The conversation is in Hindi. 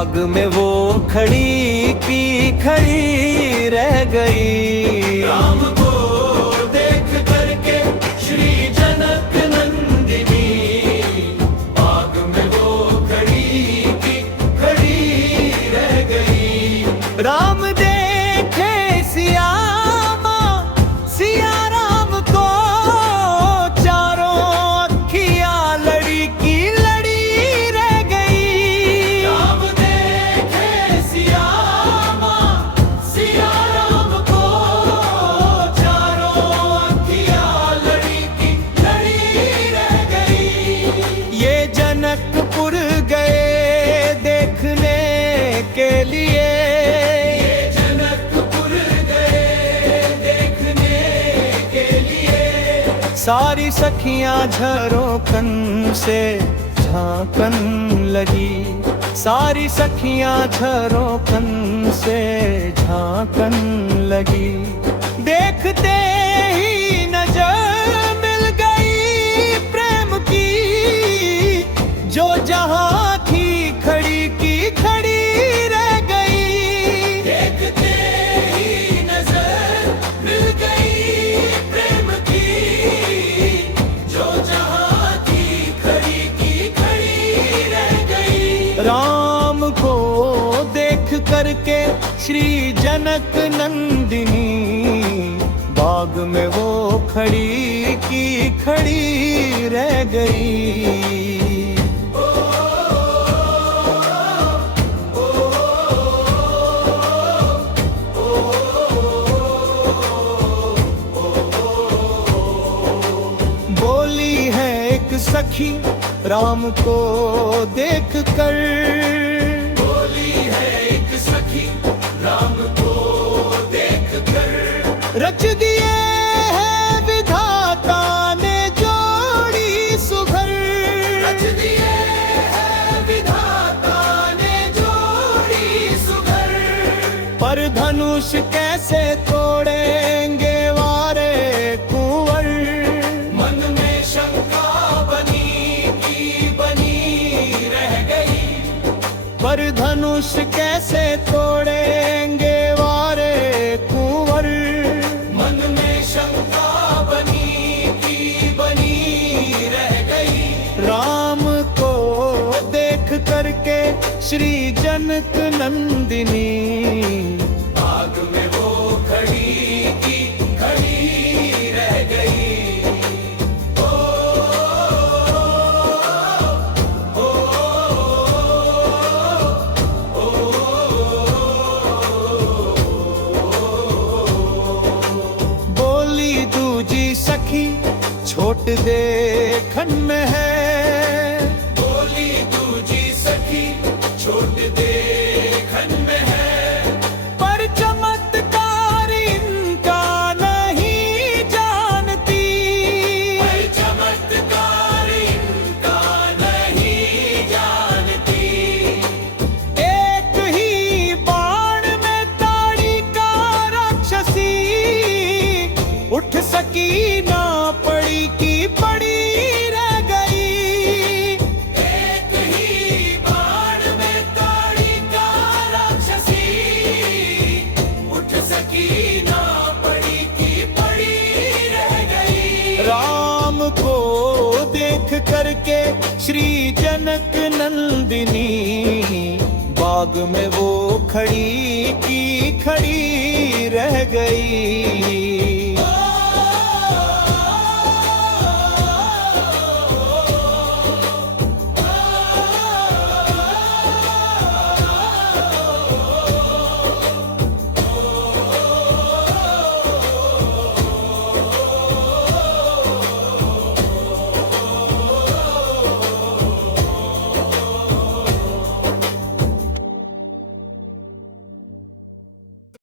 बाग में वो खड़ी की खड़ी रह गई। राम को देख करके श्री जनक नंदिनी, बाग में वो खड़ी की खड़ी रह गई। राम देखे सिया माँ, सिया राम को, चारों अखियाँ लड़ी की लड़ी रह गई। राम देखे सिया माँ, सिया राम को, चारों अखियाँ लड़ी की लड़ी रह गई। ये जनकपुर गए देखने के लिए, सारी सखियां झरोखन से झांकन लगी। सारी सखियां झरोखन से झांकन लगी। देखते ही नजर मिल गई प्रेम की, जो जहां थी खड़ी की खड़ी रह गई। देखते ही नजर मिल गई प्रेम की, जो जहां थी खड़ी की खड़ी रह गई। राम को देख करके श्री जनक नंदिनी, बाग में वो खड़ी की खड़ी रह गई। बोली है एक सखी राम को देख कर, बोली है एक सखी राम को देख कर, रच दिए है विधाता ने जोड़ी सुघर। रच दिए है विधाता ने जोड़ी सुघर। पर धनुष कैसे तोड़ेंगे वारे कुंवर, मन में शंका बनी की बनी रह गई। पर धनुष कैसे तोड़ेंगे वारे कुंवर। मन में शंका बनी की बनी रह गई। राम को देख करके श्री जनक नंदिनी, बाग में वो खड़ी की खड़ी रह गई। बोली दूजी सखी छोट देखन में है। बोली दूजी सखी छोट देखन में है। पर चमत्कार इनका नहीं जानती। पर चमत्कार इनका नहीं जानती। एक ही बाण में ताड़ी का राक्षसी, उठ सकी ना पड़ी की पड़ी रह गई। एक ही बाण में ताड़ी का राक्षसी, उठ सकी ना पड़ी की पड़ी रह गई। राम को देख करके श्री जनक नंदिनी, बाग में वो खड़ी की खड़ी रह गई।